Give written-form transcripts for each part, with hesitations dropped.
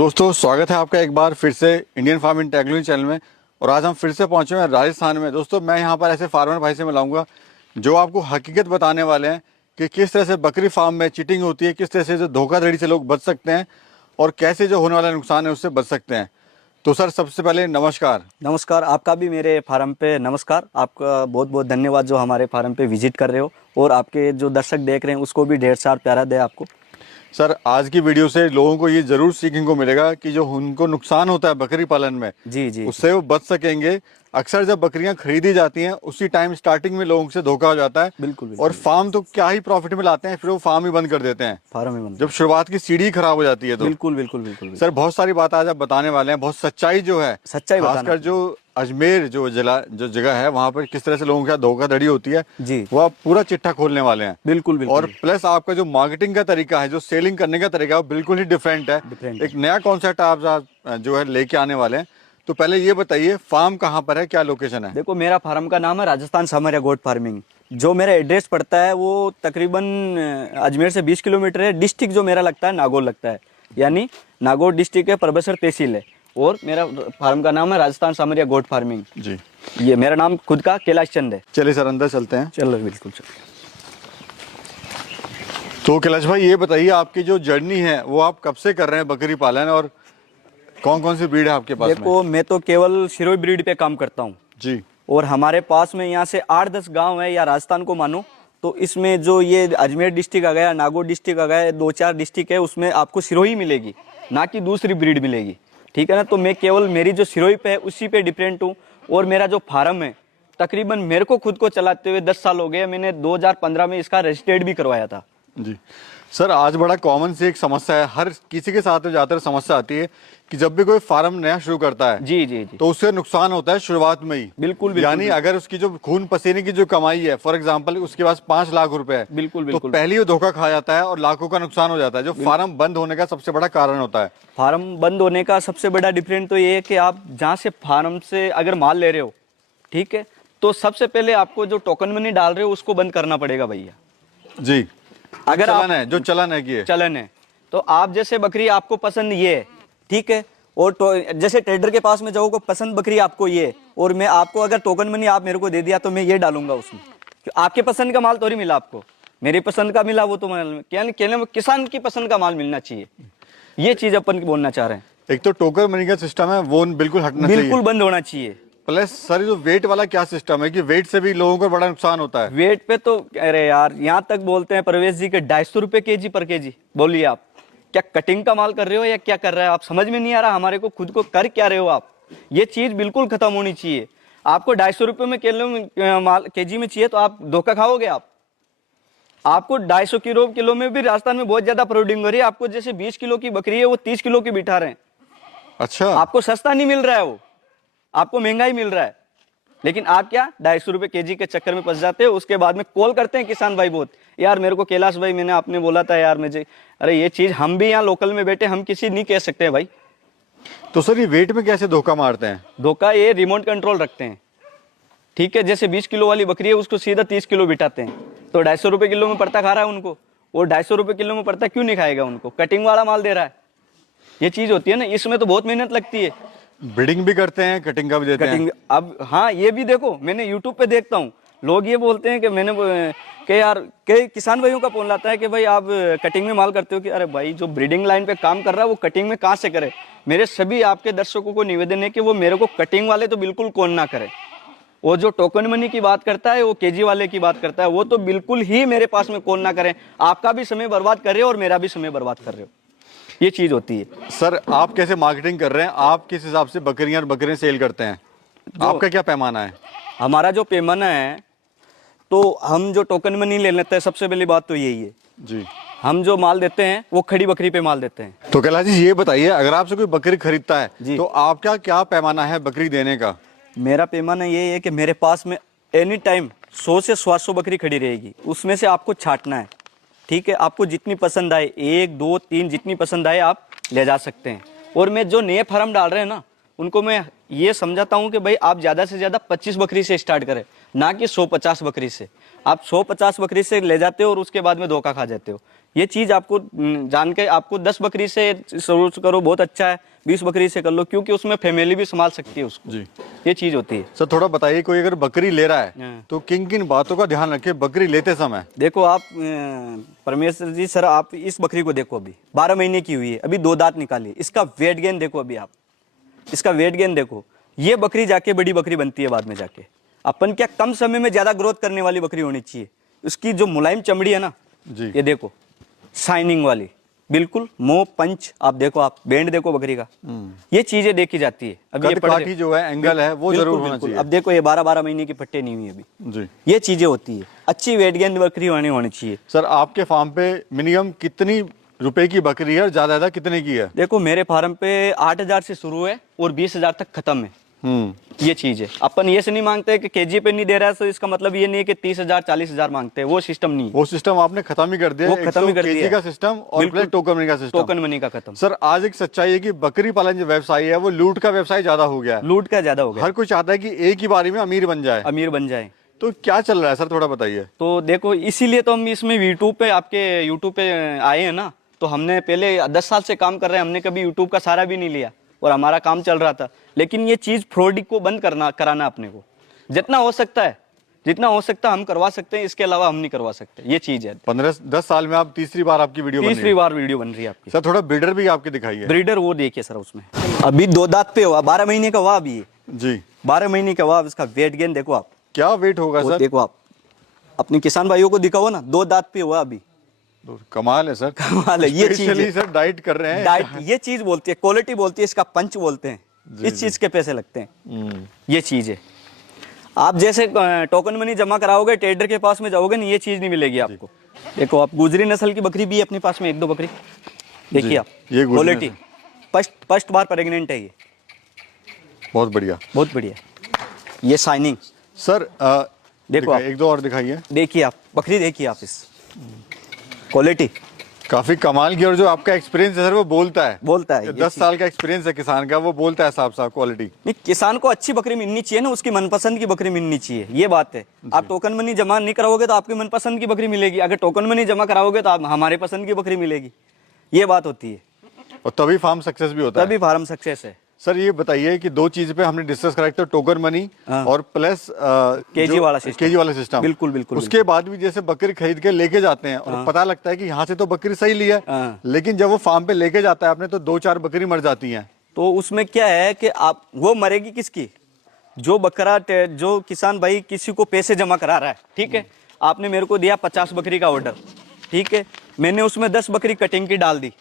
दोस्तों स्वागत है आपका एक बार फिर से Indian farm in technology channel में। और आज हम फिर से पहुंचे हैं राजस्थान में। दोस्तों मैं यहाँ पर ऐसे फार्मर भाई से मिलाऊंगा जो आपको हकीकत बताने वाले हैं कि किस तरह से बकरी फार्म में चीटिंग होती है, किस तरह से जो धोखाधड़ी से लोग बच सकते हैं और कैसे जो होने वाला नुकसान है उससे बच सकते हैं। तो सर सबसे पहले नमस्कार। नमस्कार, आपका भी मेरे फार्म पे नमस्कार। आपका बहुत बहुत धन्यवाद जो हमारे फार्म पे विजिट कर रहे हो और आपके जो दर्शक देख रहे हैं उसको भी ढेर सारा प्यारा दे आपको। सर आज की वीडियो से लोगों को ये जरूर सीखने को मिलेगा कि जो उनको नुकसान होता है बकरी पालन में जी उससे वो बच सकेंगे। अक्सर जब बकरियां खरीदी जाती हैं उसी टाइम स्टार्टिंग में लोगों से धोखा हो जाता है। बिल्कुल। और फार्म तो क्या ही प्रॉफिट में लाते हैं, फिर वो फार्म ही बंद कर देते हैं फार्म में जब शुरुआत की सीढ़ी खराब हो जाती है तो। बिल्कुल। सर बहुत सारी बात आज आप बताने वाले हैं, बहुत सच्चाई जो है, सच्चाई खासकर जो अजमेर जो जगह है वहाँ पर किस तरह से लोगों के साथ धोखाधड़ी होती है जी, वो आप पूरा चिट्ठा खोलने वाले हैं। बिल्कुल। और प्लस आपका जो मार्केटिंग का तरीका है, जो सेलिंग करने का तरीका है वो बिल्कुल ही डिफरेंट है। एक नया कॉन्सेप्ट आप जो है लेके आने वाले हैं। तो पहले ये बताइए फार्म कहाँ पर है, क्या लोकेशन है? देखो मेरा फार्म का नाम है राजस्थान सामरिया गोट फार्मिंग। जो मेरा एड्रेस पड़ता है वो तकरीबन अजमेर से 20 किलोमीटर है। डिस्ट्रिक्ट जो मेरा लगता है नागौर लगता है, यानी नागौर डिस्ट्रिक्ट है, परबसर तहसील है। और मेरा फार्म का नाम है राजस्थान सामरिया गोट फार्मिंग जी। ये मेरा नाम खुद का कैलाश चंद है। चलिए सर अंदर चलते हैं। चलो बिल्कुल चलो। तो कैलाश भाई ये बताइए आपकी जो जर्नी है वो आप कब से कर रहे हैं बकरी पालन, और कौन कौन सी ब्रीड है आपके पास? देखो मैं तो केवल सिरोही ब्रीड पे काम करता हूँ जी। और हमारे पास में यहाँ से 8-10 गांव है, या राजस्थान को मानो तो इसमें जो ये अजमेर डिस्ट्रिक्ट आ गया, नागौर डिस्ट्रिक्ट आ गया, 2-4 डिस्ट्रिक्ट है, उसमें आपको सिरोही मिलेगी, ना कि दूसरी ब्रीड मिलेगी। ठीक है ना। तो मैं केवल मेरी जो सिरोही पे है उसी पे डिपेंड हूँ। और मेरा जो फार्म है तकरीबन मेरे को खुद को चलाते हुए 10 साल हो गए। मैंने 2015 में इसका रजिस्ट्रेड भी करवाया था। जी सर आज बड़ा कॉमन सी एक समस्या है, हर किसी के साथ ज्यादातर समस्या आती है कि जब भी कोई फार्म नया शुरू करता है जी तो उससे नुकसान होता है शुरुआत में ही। बिल्कुल। यानी अगर उसकी जो खून पसीने की जो कमाई है, फॉर एग्जांपल उसके पास 5 लाख रुपए है, बिल्कुल तो पहले ही धोखा खा जाता है और लाखों का नुकसान हो जाता है, जो फार्म बंद होने का सबसे बड़ा कारण होता है। फार्म बंद होने का सबसे बड़ा डिफरेंट तो ये है कि आप जहाँ से फार्म से अगर माल ले रहे हो, ठीक है, तो सबसे पहले आपको जो टोकन मनी डाल रहे हो उसको बंद करना पड़ेगा भैया जी। अगर चलन है, जो चलन है कि चलन है तो आप जैसे बकरी आपको पसंद ये है, ठीक है, और जैसे ट्रेडर के पास में जाओ को पसंद बकरी आपको ये है, और मैं आपको अगर टोकन मनी आप मेरे को दे दिया तो मैं ये डालूंगा उसमें। आपके पसंद का माल थोड़ी मिला आपको, मेरी पसंद का मिला, वो तो कहने किसान की पसंद का माल मिलना चाहिए। ये चीज अपन बोलना चाह रहे हैं। एक तो टोकन मनी का सिस्टम है वो बिल्कुल हटना चाहिए, बिल्कुल बंद होना चाहिए। प्लस सर जो वेट वाला क्या सिस्टम है कि वेट से भी लोगों को बड़ा नुकसान होता है। वेट पे तो अरे यार यहाँ तक बोलते हैं परवेश जी के 250 रुपए केजी पर केजी। बोलिए आप क्या कटिंग का माल कर रहे हो या क्या कर रहे हो? आप समझ में नहीं आ रहा हमारे को, खुद को कर क्या रहे हो आप? ये चीज बिल्कुल खत्म होनी चाहिए। आपको 250 रुपए में किलो माल केजी में चाहिए तो आप धोखा खाओगे। आपको 250 किलो में भी राजस्थान में बहुत ज्यादा प्रोडक्टिंग हो रही है। आपको जैसे 20 किलो की बकरी है वो 30 किलो की बिठा रहे हैं। अच्छा, आपको सस्ता नहीं मिल रहा है, वो आपको महंगाई मिल रहा है। लेकिन आप क्या 250 रुपए केजी के चक्कर में फंस जाते हो। उसके बाद में कॉल करते हैं किसान भाई बहुत, यार मेरे को कैलाश भाई मैंने आपने बोला था यार मुझे। अरे ये चीज हम भी यहाँ लोकल में बैठे हम किसी नहीं कह सकते हैं भाई। तो सर ये वेट में कैसे धोखा मारते हैं? धोखा ये रिमोट कंट्रोल रखते हैं, ठीक है। जैसे 20 किलो वाली बकरी है उसको सीधा 30 किलो बिठाते हैं, तो 250 रुपए किलो में पड़ता खा रहा है उनको। वो 250 रुपए किलो में पड़ता क्यों नहीं खाएगा? उनको कटिंग वाला माल दे रहा है। ये चीज होती है ना, इसमें तो बहुत मेहनत लगती है। ब्रीडिंग भी करते हैं, कटिंग का भी देते हैं। अब हाँ ये भी देखो, मैंने यूट्यूब पे देखता हूँ लोग ये बोलते हैं कि मैंने कि यार कई किसान भाइयों का फोन आता है कि भाई आप कटिंग में माल करते हो। कि अरे भाई जो ब्रीडिंग लाइन पे काम कर रहा है वो कटिंग में कहाँ से करे? मेरे सभी आपके दर्शकों को निवेदन है कि वो मेरे को कटिंग वाले तो बिल्कुल कॉल ना करे। वो जो टोकन मनी की बात करता है, वो केजी वाले की बात करता है, वो तो बिल्कुल ही मेरे पास में कॉल ना करें। आपका भी समय बर्बाद कर रहे हो और मेरा भी समय बर्बाद कर रहे हो। ये चीज होती है। सर आप कैसे मार्केटिंग कर रहे हैं? आप किस हिसाब से बकरियां और बकरे सेल करते हैं? आपका क्या पैमाना है? हमारा जो पैमाना है तो हम जो टोकन मनी ले लेते हैं, सबसे पहली बात तो यही है जी। हम जो माल देते हैं वो खड़ी बकरी पे माल देते हैं। तो कैलाश जी ये बताइए, अगर आपसे कोई बकरी खरीदता है तो आपका क्या पैमाना है बकरी देने का? मेरा पैमाना ये है कि मेरे पास में एनी टाइम 100 से 700 बकरी खड़ी रहेगी। उसमें से आपको छांटना है, ठीक है। आपको जितनी पसंद आए, 1, 2, 3 जितनी पसंद आए आप ले जा सकते हैं। और मैं जो नए फार्म डाल रहे हैं ना उनको मैं ये समझाता हूँ कि भाई आप ज़्यादा से ज़्यादा 25 बकरी से स्टार्ट करें, ना कि 150 बकरी से। आप 150 बकरी से ले जाते हो और उसके बाद में धोखा खा जाते हो। ये चीज़ आपको जान के, आपको 10 बकरी से शुरू करो, बहुत अच्छा है। 20 बकरी से कर लो, क्योंकि उसमें फैमिली भी संभाल सकती है उसको। जी, ये चीज़ होती है। सर थोड़ा बताइए, कोई अगर बकरी ले रहा है हाँ। तो किन किन बातों का ध्यान रखे बकरी लेते समय? देखो आप परमेश्वर जी सर, आप इस बकरी को देखो, अभी 12 महीने की हुई है, अभी 2 दांत निकाली। इसका वेट गेन देखो, अभी आप इसका वेट गेन देखो। ये बकरी जाके बड़ी बकरी बनती है बाद में जाके। अपन क्या कम समय में ज्यादा ग्रोथ करने वाली बकरी होनी चाहिए। उसकी जो मुलायम चमड़ी है ना जी, ये देखो, शाइनिंग वाली, बिल्कुल मोह पंच। आप देखो, आप बैंड देखो बकरी का, ये चीजें देखी जाती है। अभी ये कद काठी जो है, एंगल है, वो जरूर होना चाहिए। अब देखो, ये 12-12 महीने की पट्टे नहीं हुई अभी। जी ये चीजें होती है, अच्छी वेट गेन बकरी होनी चाहिए। सर, आपके फार्म पे मिनिमम कितनी रुपए की बकरी है और ज्यादा कितने की है? देखो मेरे फार्म पे 8,000 से शुरू है और 20,000 तक खत्म है। ये चीज है। अपन ये से नहीं मांगते कि केजी पे नहीं दे रहा है तो इसका मतलब ये नहीं है कि 30,000 40,000 मांगते हैं। वो सिस्टम नहीं है। वो सिस्टम आपने खत्म ही कर दिया। वो खत्म ही कर दिया केजी का सिस्टम और बिल्कुल। प्लस टोकन मनी का सिस्टम। टोकन मनी का खत्म। सर, आज एक सच्चाई है कि बकरी पालन जो व्यवसाय है वो लूट का व्यवसाय ज्यादा हो गया है। लूट का ज्यादा हो गया। हर कोई चाहता है कि एक ही बारी में अमीर बन जाए। अमीर बन जाए। तो क्या चल रहा है सर, थोड़ा बताइए। तो देखो, इसीलिए तो हम इसमें यूट्यूब पे, आपके यूट्यूब पे आए हैं ना। तो हमने पहले 10 साल से काम कर रहे हैं, हमने कभी यूट्यूब का सहारा भी नहीं लिया और हमारा काम चल रहा था। लेकिन ये चीज फ्रॉड को बंद कराना अपने को जितना हो सकता है, जितना हो सकता है हम करवा सकते हैं। इसके अलावा हम नहीं करवा सकते। ये चीज है। 15-10 साल में आप तीसरी बार आपकी वीडियो बन रही है। तीसरी बार वीडियो बन रही है आपकी। सर, थोड़ा ब्रीडर भी आपके दिखाइए। ब्रीडर वो देखिए सर, उसमें अभी 2 दांत पे हुआ, 12 महीने का हुआ अभी ये। जी, 12 महीने का हुआ। इसका वेट गेन देखो आप, क्या वेट होगा वो सर? देखो आप अपने किसान भाइयों को दिखाओ ना, 2 दांत पे हुआ अभी। कमाल है सर। कमाल है। ये चीज Specially है। सर डाइट कर रहे हैं। डाइट, ये चीज बोलती है, क्वालिटी बोलती है, इसका पंच बोलते हैं। इस चीज के पैसे लगते हैं। ये चीज है। आप जैसे टोकन मनी जमा कराओगे, ट्रेडर के पास में जाओगे ना, ये चीज नहीं मिलेगी आपको। देखो आप, गुजरी नस्ल की बकरी भी है अपने पास में, 1-2 बकरी देखिए आप। ये गुजरी क्वालिटी फर्स्ट बार प्रेग्नेंट है ये। बहुत बढ़िया, बहुत बढ़िया। ये शाइनिंग सर। देखो आप। 1-2 और दिखाइए। देखिए आप बकरी, देखिए आप इस क्वालिटी। काफी कमाल की। और जो आपका एक्सपीरियंस है सर, वो बोलता है। बोलता है। 10 साल का एक्सपीरियंस है किसान का, वो बोलता है साफ साफ क्वालिटी। नहीं, किसान को अच्छी बकरी मिलनी चाहिए ना, उसकी मनपसंद की बकरी मिलनी चाहिए। ये बात है। आप टोकन मनी जमा नहीं कराओगे तो आपकी मनपसंद की बकरी मिलेगी। अगर टोकन मनी जमा कराओगे तो आप हमारे पसंद की बकरी मिलेगी। ये बात होती है। और तभी फार्म सक्सेस भी होता है। तभी फार्म सक्सेस है। सर, ये बताइए कि 2 चीज पे हमने डिस्कस करा, तो टोकन मनी और प्लस केजी वाला सिस्टम। बिल्कुल बिल्कुल। उसके बाद भी जैसे बकरी खरीद के लेके जाते हैं और पता लगता है कि यहाँ से तो बकरी सही ली है, लेकिन जब वो फार्म पे लेके जाता है आपने, तो 2-4 बकरी मर जाती हैं। तो उसमें क्या है कि आप, वो मरेगी किसकी? जो बकरा, जो किसान भाई किसी को पैसे जमा करा रहा है, ठीक है। आपने मेरे को दिया 50 बकरी का ऑर्डर, ठीक है। मैंने उसमें 10 बकरी कटिंग की डाल दी,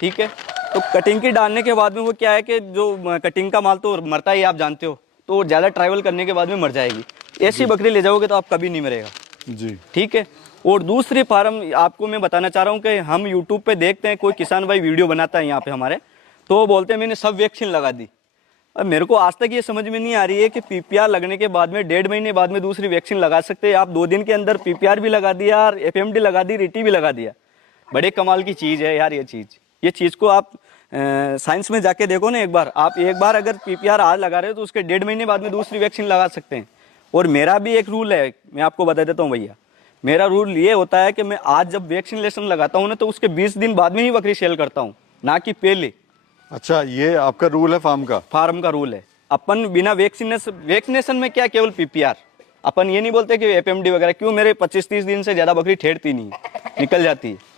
ठीक है। तो कटिंग की डालने के बाद में वो क्या है कि जो कटिंग का माल तो मरता ही, आप जानते हो। तो ज़्यादा ट्रैवल करने के बाद में मर जाएगी। ऐसी बकरी ले जाओगे तो आप कभी नहीं मरेगा। जी, ठीक है। और दूसरी फार्म आपको मैं बताना चाह रहा हूँ कि हम यूट्यूब पे देखते हैं, कोई किसान भाई वीडियो बनाता है यहाँ पे हमारे, तो वो बोलते हैं मैंने सब वैक्सीन लगा दी। अब मेरे को आज तक ये समझ में नहीं आ रही है कि पीपीआर लगने के बाद में 1.5 महीने बाद में दूसरी वैक्सीन लगा सकते हैं आप। 2 दिन के अंदर पीपीआर भी लगा दिया और एफएमडी लगा दी, रीटी भी लगा दिया। बड़े कमाल की चीज़ है यार ये चीज़ को आप साइंस में जाके देखो ना एक बार। आप एक बार अगर पीपीआर आज लगा रहे हो तो उसके 1.5 महीने बाद में दूसरी वैक्सीन लगा सकते हैं। और मेरा भी एक रूल है, मैं आपको बता देता हूँ भैया। मेरा रूल ये होता है कि मैं आज जब वैक्सीनेशन लगाता हूँ ना, तो उसके 20 दिन बाद में ही बकरी सेल करता हूँ, ना कि पहले। अच्छा, ये आपका रूल है फार्म का? फार्म का रूल है। अपन बिना वैक्सीनेशन में क्या, केवल पीपीआर। अपन ये नहीं बोलते कि एफएमडी वगैरह। क्यों? मेरे 25-30 दिन से ज्यादा बकरी ठेरती नहीं, निकल जाती है।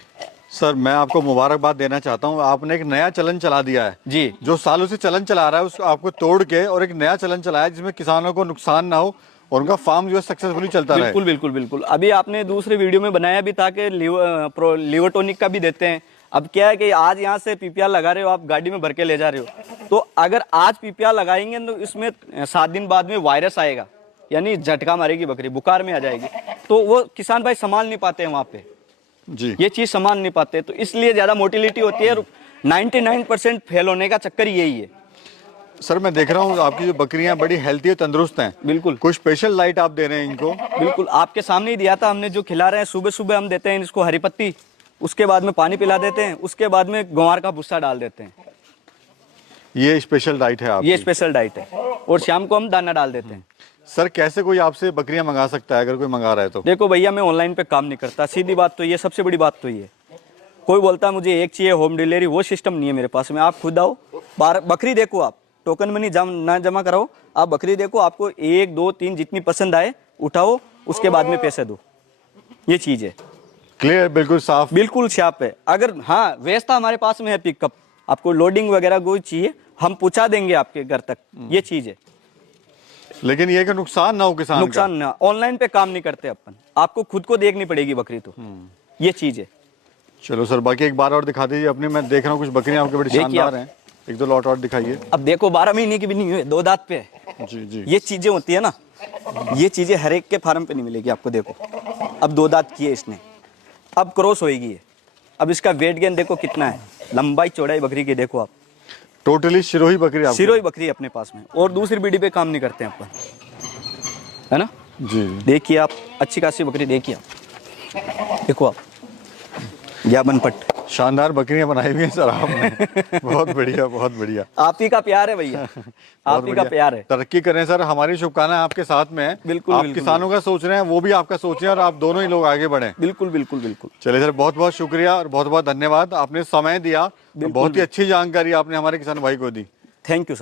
सर, मैं आपको मुबारकबाद देना चाहता हूँ। आपने एक नया चलन चला दिया है जी। जो सालों से चलन चला रहा है, उसको आपको तोड़ के और एक नया चलन चलाया जिसमें किसानों को नुकसान ना हो और उनका फार्म जो है सक्सेसफुली चलता रहे। बिल्कुल बिल्कुल बिल्कुल। अभी आपने दूसरे वीडियो में बनाया भी था कि लिवर टॉनिक का भी देते हैं। अब क्या है कि आज यहाँ से पीपीआर लगा रहे हो, आप गाड़ी में भर के ले जा रहे हो, तो अगर आज पीपीआर लगाएंगे तो इसमें 7 दिन बाद में वायरस आएगा, यानी झटका मारेगी बकरी, बुखार में आ जाएगी। तो वो किसान भाई संभाल नहीं पाते हैं वहाँ पे जी, ये चीज संभाल नहीं पाते, तो इसलिए ज्यादा मोटिलिटी होती है। 99% फेल होने का चक्कर यही है। सर, मैं देख रहा हूँ आपकी जो बकरियां बड़ी हेल्थी और तंदुरुस्त हैं। बिल्कुल। कुछ स्पेशल लाइट आप दे रहे हैं इनको? बिल्कुल, आपके सामने ही दिया था हमने। जो खिला रहे हैं, सुबह सुबह हम देते हैं इसको हरी पत्ती, उसके बाद में पानी पिला देते हैं, उसके बाद में ग्वार का भुस्सा डाल देते हैं। ये स्पेशल डाइट है ये आपकी। स्पेशल डाइट है, और शाम को हम दाना डाल देते हैं। सर कैसे कोई आपसे बकरियां मंगा सकता है अगर कोई मंगा रहा है तो? देखो भैया, मैं ऑनलाइन पे काम नहीं करता, सीधी बात तो ये, सबसे बड़ी बात तो ये। कोई बोलता है मुझे एक चाहिए होम डिलीवरी, वो सिस्टम नहीं है मेरे पास में। आप खुद आओ, बकरी देखो, आप टोकन मनी ना जमा कराओ, आप बकरी देखो, आपको 1 2 3 जितनी पसंद आए उठाओ, उसके बाद में पैसे दो। ये चीज़ है, क्लियर, बिल्कुल साफ। बिल्कुल शार्प है। अगर हाँ व्यवस्था हमारे पास में है, पिकअप, आपको लोडिंग वगैरह कोई चाहिए हम पहुंचा देंगे आपके घर तक, ये चीज़ है। लेकिन ये कि नुकसान ना हो किसान नुकसान ना, ऑनलाइन पे काम नहीं करते अपन, आपको खुद को देखनी पड़ेगी बकरी तो, ये चीज़ है। चलो सर, बाकी एक बार और दिखा दीजिए अपनी। मैं देख रहा हूँ कुछ बकरियां आपके बड़ी देखिए शानदार आप। हैं, 1 2 लॉट और दिखाइए। अब देखो 12 महीने की भी नहीं हुई, 2 दांत पे है। जी जी। ये चीजें होती है ना, ये चीजें हर एक के फार्म पे नहीं मिलेगी आपको। देखो अब 2 दांत किए इसने, अब क्रॉस होएगी ये। अब इसका वेट गेन देखो कितना है, लंबाई चौड़ाई बकरी की देखो आप। टोटली सिरोही बकरी आपकी? सिरोही बकरी अपने पास में, और दूसरी बीडी पे काम नहीं करते हैं अपन, है ना। जी। देखिए आप, अच्छी खासी बकरी देखिए आप, देखो आप, याबन पट। शानदार बकरियां बनाई हुई हैं सर आपने। बहुत बढ़िया, बहुत बढ़िया। आप ही का प्यार है भैया, आप ही का प्यार है। तरक्की करें सर, हमारी शुभकामनाएं आपके साथ में है। बिल्कुल, आप बिल्कुल। किसानों का सोच रहे हैं, वो भी आपका सोचें, और आप दोनों ही लोग आगे बढ़ें। बिल्कुल बिल्कुल बिल्कुल। चलिए सर, बहुत बहुत शुक्रिया और बहुत बहुत धन्यवाद, आपने समय दिया। बहुत ही अच्छी जानकारी आपने हमारे किसान भाई को दी। Thank you sir.